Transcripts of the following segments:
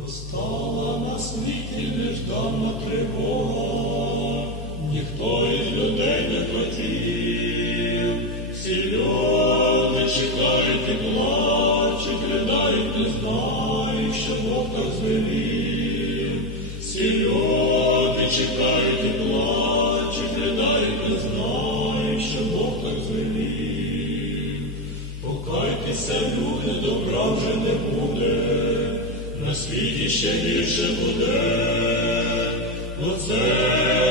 Настала на світі неждана тривога, ніхто із людей не хотів, всі люди чекають і плачуть, знають, що Бог так звелів. Всі люди чекають і плачуть, знають, що Бог так звелів. Покайтеся, люди, добра вже не буде, на світі ще гірше буде, оце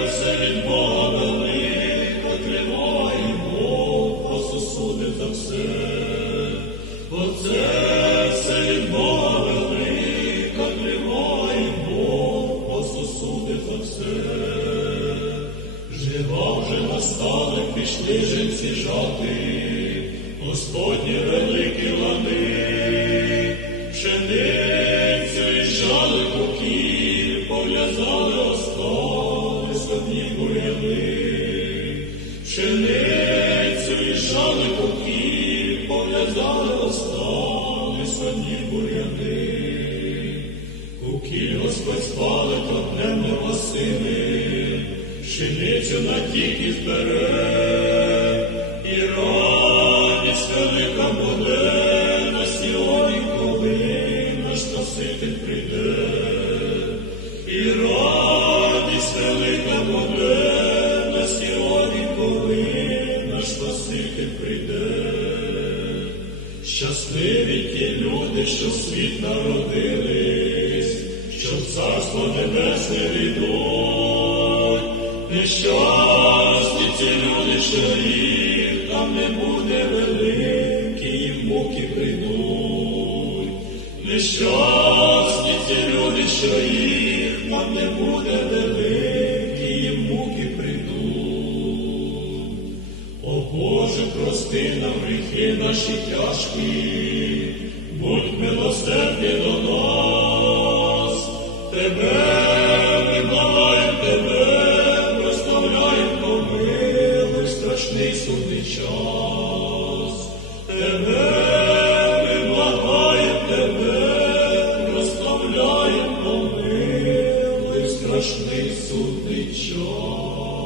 все від Бога велика тривога Бог посусудить за все, оце все від Бога велика тривога Бог посусудить за все. Жива вже настали, пішли женці жати, Господні великі лани, пшеницю і куки, пов'язали остоли собі буряни. Кукіль Господь спалить огнем небосини, пшеницю на тіки збере, і радість велика буде на сіоні, коли наш Спаситель прийде, Щасливі ті люди, що в світ народились, що в царство небесне війдуть. Нещасні ці люди, що їх там не буде великі, їм муки прийдуть. Нещасні ці люди, що їх там не буде великі, прости нам гріхи наші тяжкі, будь милосердний до нас, Тебе ми благаєм Тебе, прославляєм помилуй страшний судний час. Тебе ми Тебе, прославляєм помилуй страшний судний час.